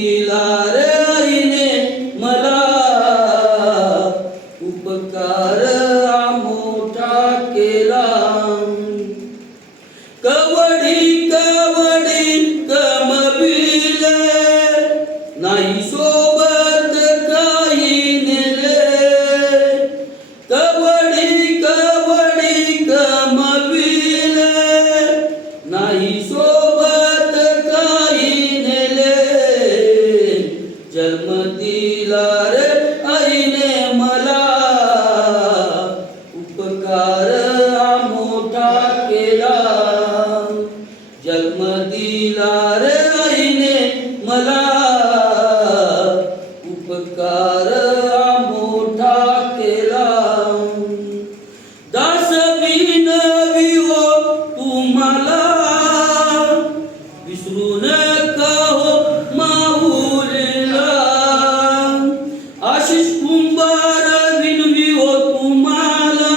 दिला रे आईने मला, उपकार मोठा केला. कवडी कवडी कमविले, नाही सोबत काही नेले. कवडी कवडी कमविले, नाही सोबत काही नेले. जन्म दिला रे आईने मला, उपकार मोठा केला. जन्म दिला रे आईने मला, उपकार मोठा केला. दास विनवी हो तुम्हाला, विसरू नका हो माऊलीला. आशिष कुंभार विनवी हो तुम्हाला,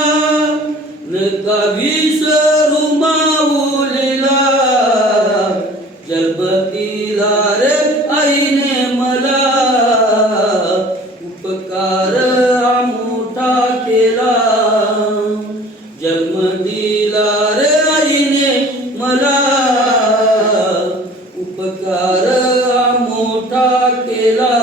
नका विसरू माऊलीला. जन्म दिला रे आईने मला, उपकार मोठा केला. जन्म दिला रे आईने मला, उपकार मोठा केला.